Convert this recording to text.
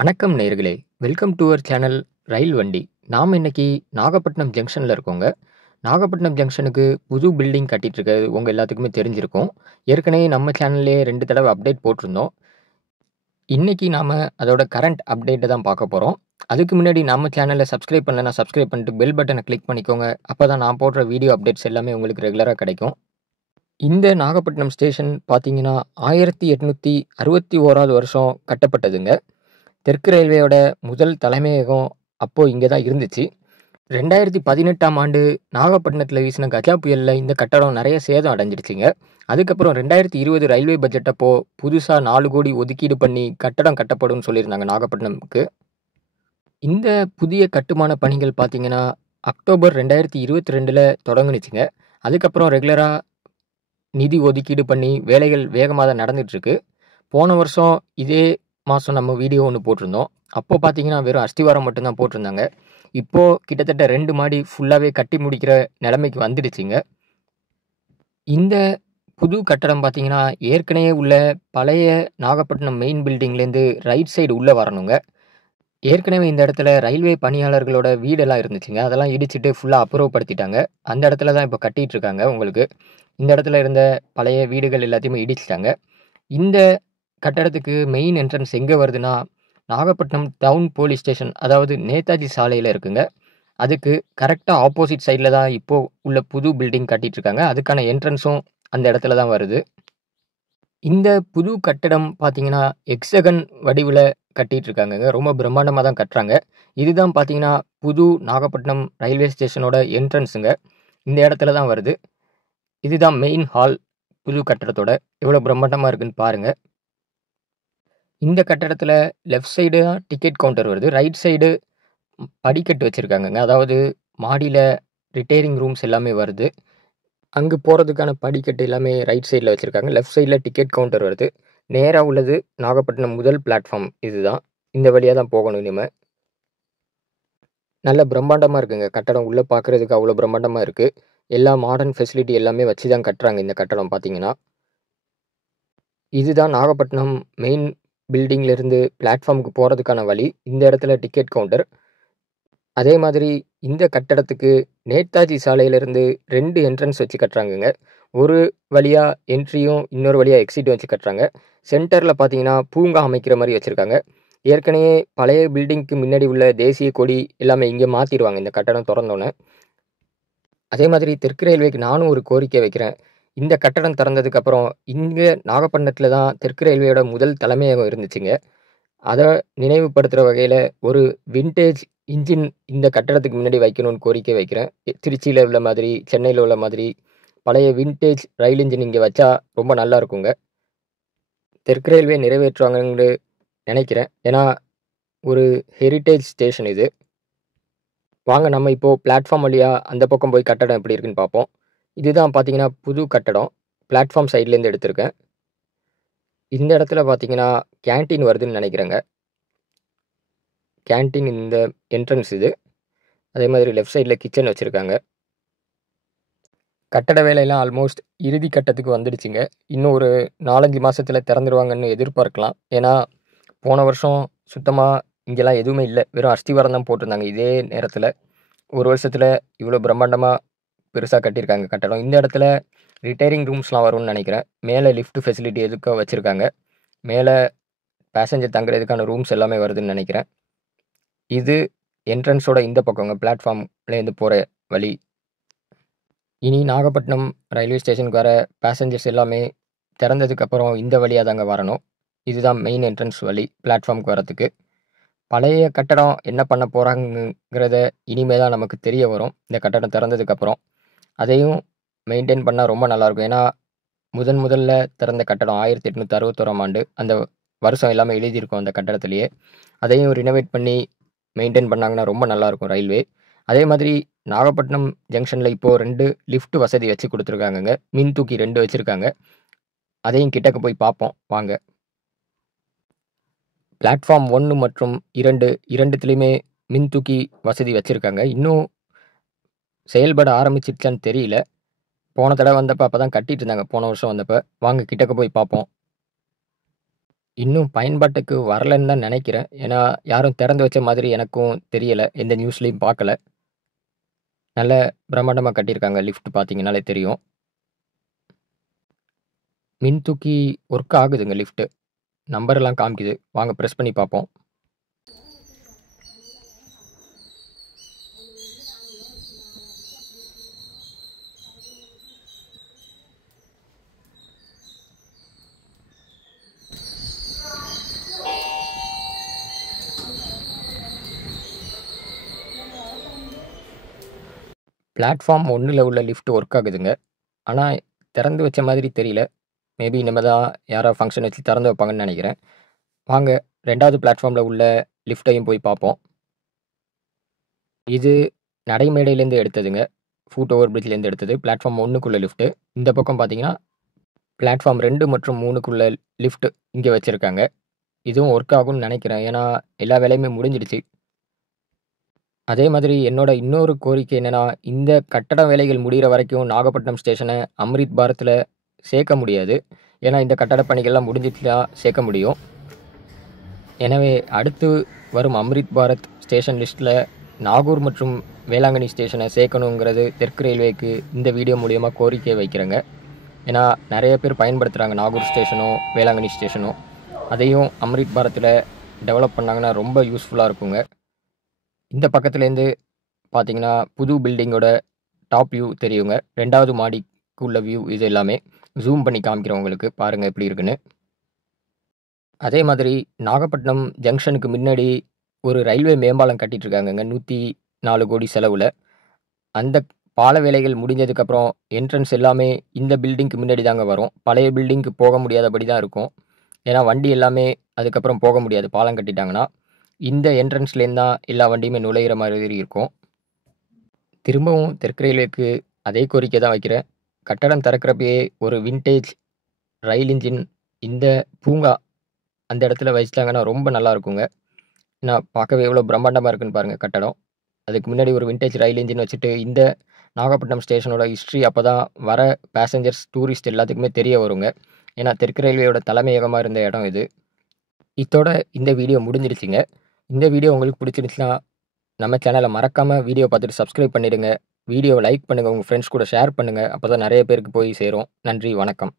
வணக்கம் நேயர்களே! Welcome to our channel ரயில் வண்டி. நாம் இன்னைக்கு நாகப்பட்டினம் ஜங்ஷன்ல இருக்கோங்க. நாகப்பட்டினம் ஜங்ஷனுக்கு புது பில்டிங் கட்டிட்டு இருக்கிறது உங்க எல்லாத்துக்குமே தெரிஞ்சிருக்கும். ஏற்கனவே நம்ம சேனல்லயே 2 தடவ அப்டேட் போட்டிருந்தோம். இன்னைக்கு நாம அதோட கரண்ட் அப்டேட்ட தான் பார்க்க போறோம். அதுக்கு முன்னாடி நம்ம சேனல சப்ஸ்கிரைப் பண்ணலனா சப்ஸ்கிரைப் பண்ணிட்டு பெல் பட்டன கிளிக் பண்ணிக்கோங்க. அப்பதான் நான் போடுற வீடியோ அப்டேட்ஸ் எல்லாமே உங்களுக்கு ரெகுலரா கிடைக்கும். இந்த நாகப்பட்டினம் ஸ்டேஷன் பார்த்தீங்கன்னா 1861வது வருஷம் கட்டப்பட்டதுங்க. தெற்கு ரயில்வேயோட முதல் தலைமையகம் அப்போ இங்கே தான் இருந்துச்சு. 2018ஆம் ஆண்டு நாகப்பட்டினத்தில் வீசின கஜா புயலில் இந்த கட்டடம் நிறைய சேதம் அடைஞ்சிடுச்சுங்க. அதுக்கப்புறம் 2020 ரயில்வே பட்ஜெட் அப்போ புதுசாக 4 கோடி ஒதுக்கீடு பண்ணி கட்டடம் கட்டப்படும்னு சொல்லியிருந்தாங்க நாகப்பட்டினமுக்கு. இந்த புதிய கட்டுமான பணிகள் பார்த்தீங்கன்னா அக்டோபர் 2022ல் தொடங்குனுச்சுங்க. அதுக்கப்புறம் ரெகுலராக நிதி ஒதுக்கீடு பண்ணி வேலைகள் வேகமாக தான் நடந்துகிட்ருக்கு. போன வருஷம் இதே மாதம் நம்ம வீடியோ ஒன்று போட்டிருந்தோம். அப்போ பார்த்தீங்கன்னா வெறும் அஸ்திவாரம் மட்டும்தான் போட்டிருந்தாங்க. இப்போது கிட்டத்தட்ட 2 மாடி ஃபுல்லாகவே கட்டி முடிக்கிற நிலைமைக்கு வந்துடுச்சுங்க. இந்த புது கட்டடம் பார்த்தீங்கன்னா ஏற்கனவே உள்ள பழைய நாகப்பட்டினம் மெயின் பில்டிங்லேருந்து ரைட் சைடு உள்ளே வரணுங்க. ஏற்கனவே இந்த இடத்துல ரயில்வே பணியாளர்களோட வீடெல்லாம் இருந்துச்சுங்க. அதெல்லாம் இடிச்சிட்டு ஃபுல்லாக அப்புறப்படுத்திட்டாங்க. அந்த இடத்துல தான் இப்போ கட்டிகிட்டு இருக்காங்க. உங்களுக்கு இந்த இடத்துல இருந்த பழைய வீடுகள் எல்லாத்தையுமே இடிச்சிட்டாங்க. இந்த கட்டடத்துக்கு மெயின் என்ட்ரன்ஸ் எங்கே வருதுன்னா நாகப்பட்டினம் டவுன் போலீஸ் ஸ்டேஷன், அதாவது நேதாஜி சாலையில் இருக்குங்க. அதுக்கு கரெக்டாக ஆப்போசிட் சைடில் தான் இப்போது உள்ள புது பில்டிங் கட்டிட்டு இருக்காங்க. அதுக்கான என்ட்ரன்ஸும் அந்த இடத்துல தான் வருது. இந்த புது கட்டடம் பார்த்தீங்கன்னா எக்ஸகன் வடிவில் கட்டிட்டு இருக்காங்க. ரொம்ப பிரம்மாண்டமாக தான் கட்டுறாங்க. இதுதான் பார்த்தீங்கன்னா புது நாகப்பட்டினம் ரயில்வே ஸ்டேஷனோட என்ட்ரன்ஸுங்க. இந்த இடத்துல தான் வருது. இதுதான் மெயின் ஹால். புது கட்டடத்தோட எவ்வளோ பிரம்மாண்டமாக இருக்குன்னு பாருங்கள். இந்த கட்டடத்தில் லெஃப்ட் சைடு தான் டிக்கெட் கவுண்டர் வருது. ரைட் சைடு படிக்கட்டு வச்சுருக்காங்கங்க. அதாவது மாடியில் ரிட்டையரிங் ரூம்ஸ் எல்லாமே வருது. அங்கே போகிறதுக்கான படிக்கட்டு எல்லாமே ரைட் சைடில் வச்சுருக்காங்க. லெஃப்ட் சைடில் டிக்கெட் கவுண்டர் வருது. நேராக உள்ளது நாகப்பட்டினம் முதல் பிளாட்ஃபார்ம். இதுதான். இந்த வழியாக தான் போகணும் இனிமேல். நல்ல பிரம்மாண்டமாக இருக்குங்க கட்டடம். உள்ளே பார்க்குறதுக்கு அவ்வளோ பிரம்மாண்டமாக இருக்குது. எல்லா மாடர்ன் ஃபெசிலிட்டி எல்லாமே வச்சு தான் கட்டுறாங்க இந்த கட்டடம் பார்த்தீங்கன்னா. இதுதான் நாகப்பட்டினம் மெயின் பில்டிங்லேருந்து பிளாட்ஃபார்முக்கு போகிறதுக்கான வழி. இந்த இடத்துல டிக்கெட் கவுண்டர். அதே மாதிரி இந்த கட்டடத்துக்கு நேதாஜி சாலையிலேருந்து 2 என்ட்ரன்ஸ் வச்சு கட்டுறாங்கங்க. ஒரு வழியாக என்ட்ரியும் இன்னொரு வழியாக எக்ஸிட்டும் வச்சு கட்டுறாங்க. சென்டரில் பார்த்தீங்கன்னா பூங்கா அமைக்கிற மாதிரி வச்சுருக்காங்க. ஏற்கனவே பழைய பில்டிங்க்கு முன்னாடி உள்ள தேசிய கொடி எல்லாமே இங்கே மாற்றிடுவாங்க இந்த கட்டடம் திறந்தோன்னே. அதே மாதிரி தெற்கு ரயில்வேக்கு நானும் ஒரு கோரிக்கை வைக்கிறேன். இந்த கட்டடம் திறந்ததுக்கப்புறம் இங்கே நாகப்பட்டினத்தில் தான் தெற்கு ரயில்வேயோட முதல் தலைமையகம் இருந்துச்சுங்க. அதை நினைவுபடுத்துகிற வகையில் ஒரு விண்டேஜ் இன்ஜின் இந்த கட்டடத்துக்கு முன்னாடி வைக்கணும்னு கோரிக்கை வைக்கிறேன். திருச்சியில் உள்ள மாதிரி, சென்னையில் உள்ள மாதிரி பழைய விண்டேஜ் ரயில் இன்ஜின் இங்கே வச்சா ரொம்ப நல்லா இருக்குங்க. தெற்கு ரயில்வே நிறைவேற்றுவாங்கன்னு நினைக்கிறேன். ஏன்னா ஒரு ஹெரிட்டேஜ் ஸ்டேஷன் இது. வாங்க நம்ம இப்போது பிளாட்ஃபார்ம் வழியாக அந்த பக்கம் போய் கட்டடம் எப்படி இருக்குன்னு பார்ப்போம். இதுதான் பார்த்தீங்கன்னா புது கட்டடம். பிளாட்ஃபார்ம் சைட்லேருந்து எடுத்திருக்கேன். இந்த இடத்துல பார்த்தீங்கன்னா கேன்டீன் வருதுன்னு நினைக்கிறேங்க. கேன்டீன் இந்த என்ட்ரன்ஸ் இது. அதே மாதிரி லெஃப்ட் சைடில் கிச்சன் வச்சுருக்காங்க. கட்டட வேலையெல்லாம் ஆல்மோஸ்ட் இறுதி கட்டத்துக்கு வந்துடுச்சுங்க. இன்னும் ஒரு 4-5 மாதத்தில் திறந்துருவாங்கன்னு எதிர்பார்க்கலாம். ஏன்னா போன வருஷம் சுத்தமாக இங்கெல்லாம் எதுவுமே இல்லை. வெறும் அஸ்திவாரம் தான் போட்டிருந்தாங்க. இதே நேரத்தில் ஒரு வருஷத்தில் இவ்வளோ பிரம்மாண்டமாக பெருசாக கட்டியிருக்காங்க கட்டடம். இந்த இடத்துல ரிட்டையரிங் ரூம்ஸ்லாம் வரும்னு நினைக்கிறேன். மேலே லிஃப்ட் ஃபெசிலிட்டி எதுக்கோ வச்சுருக்காங்க. மேலே பேசஞ்சர் தங்குறதுக்கான ரூம்ஸ் எல்லாமே வருதுன்னு நினைக்கிறேன். இது என்ட்ரன்ஸோட இந்த பக்கங்க, பிளாட்ஃபார்ம்லேருந்து போகிற வழி. இனி நாகப்பட்டினம் ரயில்வே ஸ்டேஷனுக்கு வர பேசஞ்சர்ஸ் எல்லாமே திறந்ததுக்கப்புறம் இந்த வழியாக தாங்க வரணும். இதுதான் மெயின் என்ட்ரன்ஸ் வழி பிளாட்ஃபார்முக்கு வரத்துக்கு. பழைய கட்டடம் என்ன பண்ண போகிறாங்கிறத இனிமே தான் நமக்கு தெரிய வரும் இந்த கட்டடம் திறந்ததுக்கப்புறம். அதையும் மெயின்டைன் பண்ணால் ரொம்ப நல்லாயிருக்கும். ஏன்னா முதல்ல திறந்த கட்டடம் 1861ஆம் ஆண்டு. அந்த வருஷம் எல்லாமே எழுதியிருக்கும் அந்த கட்டடத்துலேயே. அதையும் ரினோவேட் பண்ணி மெயின்டைன் பண்ணாங்கன்னா ரொம்ப நல்லாயிருக்கும் ரயில்வே. அதே மாதிரி நாகப்பட்டினம் ஜங்ஷனில் இப்போது 2 லிஃப்ட் வசதி வச்சு கொடுத்துருக்காங்கங்க. மின் தூக்கி 2 வச்சுருக்காங்க. அதையும் கிட்டக்க போய் பார்ப்போம் வாங்க. பிளாட்ஃபார்ம் 1 மற்றும் 2 இரண்டுத்துலேயுமே மின் தூக்கி வசதி வச்சுருக்காங்க. இன்னும் செயல்பட ஆரம்பிச்சிருச்சான்னு தெரியல. போன தடவை வந்தப்போ அப்போ தான் கட்டிட்டு இருந்தாங்க. போன வருஷம் வந்தப்போ. வாங்க கிட்டக்க போய் பார்ப்போம். இன்னும் பயன்பாட்டுக்கு வரலன்னு தான் நினைக்கிறேன். ஏன்னா, யாரும் திறந்து வச்ச மாதிரி எனக்கும் தெரியல. எந்த நியூஸ்லயும் பார்க்கல. நல்ல பிரம்மாண்டமா கட்டியிருக்காங்க. லிஃப்ட் பார்த்தீங்கன்னாலே தெரியும். மின்தூக்கி ஒர்க் ஆகுதுங்க லிஃப்ட். நம்பர்லாம் காமிக்குது. வாங்க பிரஸ் பண்ணி பார்ப்போம். பிளாட்ஃபார்ம் 1ல உள்ள லிஃப்ட் ஒர்க் ஆகுதுங்க. ஆனா, திறந்து வச்ச மாதிரி தெரியல. மேபி இனிமே தான் யாரோ ஃபங்ஷன் வச்சு திறந்து வைப்பாங்கன்னு நினைக்கிறேன். வாங்க 2வது பிளாட்ஃபார்ம்ல உள்ள லிஃப்ட்டையும் போய் பார்ப்போம். இது நடைமேடையிலேருந்து எடுத்ததுங்க. ஃபுட் ஓவர் பிரிட்ஜ்லேருந்து எடுத்தது. பிளாட்ஃபார்ம் 1க்குள்ள லிஃப்ட். இந்த பக்கம் பார்த்தீங்கன்னா, பிளாட்ஃபார்ம் 2 மற்றும் 3க்குள்ள லிஃப்ட் இங்க வச்சிருக்காங்க. இதுவும் ஒர்க் ஆகும்னு நினைக்கிறேன். ஏன்னா, எல்லா வேலையுமே முடிஞ்சிடுச்சு. அதே மாதிரி என்னோட இன்னொரு கோரிக்கை என்னன்னா, இந்த கட்டட வேலைகள் முடியிற வரைக்கும் நாகப்பட்டினம் ஸ்டேஷன அம்ரித் பாரத்ல சேர்க்க முடியாது. ஏன்னா, இந்த கட்டட பணிகள்லாம் முடிஞ்சிட்டு தான் சேர்க்க முடியும். எனவே, அடுத்து வரும் அம்ரித் பாரத் ஸ்டேஷன் லிஸ்ட்ல நாகூர் மற்றும் வேளாங்கண்ணி ஸ்டேஷனை சேர்க்கணுங்கிறது தெற்கு ரயில்வேக்கு இந்த வீடியோ மூலியமா கோரிக்கை வைக்கிறேங்க. ஏன்னா, நிறைய பேர் பயன்படுத்துகிறாங்க நாகூர் ஸ்டேஷனும், வேளாங்கண்ணி ஸ்டேஷனும். அதையும் அம்ரித் பாரத்ல டெவலப் பண்ணாங்கன்னா ரொம்ப யூஸ்ஃபுல்லா இருக்குங்க. இந்த பக்கத்துலேருந்து பார்த்தீங்கன்னா, புது பில்டிங்கோட டாப் வியூ தெரியுங்க. 2வது மாடிக்கு உள்ள வியூ இது எல்லாமே. ஜூம் பண்ணி காமிக்கிறேன் உங்களுக்கு. பாருங்க எப்படி இருக்குன்னு. அதே மாதிரி நாகப்பட்டினம் ஜங்ஷனுக்கு முன்னாடி ஒரு ரயில்வே மேம்பாலம் கட்டிட்டு இருக்காங்கங்க. 104 கோடி செலவுல. அந்த பால வேலைகள் முடிஞ்சதுக்கப்புறம் என்ட்ரன்ஸ் எல்லாமே இந்த பில்டிங்க்கு முன்னாடி தாங்க வரும். பழைய பில்டிங்க்கு போக முடியாதபடி தான் இருக்கும். ஏன்னா, வண்டி எல்லாமே அதுக்கப்புறம் போக முடியாது பாலம் கட்டிட்டாங்கன்னா. இந்த என்ட்ரன்ஸ்லேருந்து தான் எல்லா வண்டியுமே நுழையிற மாதிரி இருக்கும். திரும்பவும் தெற்கு ரயில்வேக்கு அதே கோரிக்கை தான் வைக்கிறேன். கட்டடம் திறக்கிறப்பயே ஒரு வின்டேஜ் ரயில் இன்ஜின் இந்த பூங்கா அந்த இடத்துல வச்சுட்டாங்கன்னா ரொம்ப நல்லா இருக்குங்க. ஏன்னா, பார்க்கவே எவ்வளோ பிரம்மாண்டமா இருக்குன்னு பாருங்க கட்டடம். அதுக்கு முன்னாடி ஒரு வின்டேஜ் ரயில் இன்ஜின் வச்சுட்டு இந்த நாகப்பட்டினம் ஸ்டேஷனோட ஹிஸ்ட்ரி அப்பதான் வர பேசஞ்சர்ஸ், டூரிஸ்ட் எல்லாத்துக்குமே தெரிய வருங்க. ஏன்னா, தெற்கு ரயில்வேயோட தலைமையகமா இருந்த இடம் இது. இத்தோட இந்த வீடியோ முடிஞ்சிருச்சுங்க. இந்த வீடியோ உங்களுக்கு பிடிச்சிருந்துச்சுன்னா, நம்ம சேனலை மறக்காம வீடியோ பார்த்துட்டு சப்ஸ்கிரைப் பண்ணிடுங்க. வீடியோவை லைக் பண்ணுங்க. உங்க ஃப்ரெண்ட்ஸ் கூட ஷேர் பண்ணுங்க. அப்பதான் நிறைய பேருக்கு போய் சேரும். நன்றி, வணக்கம்.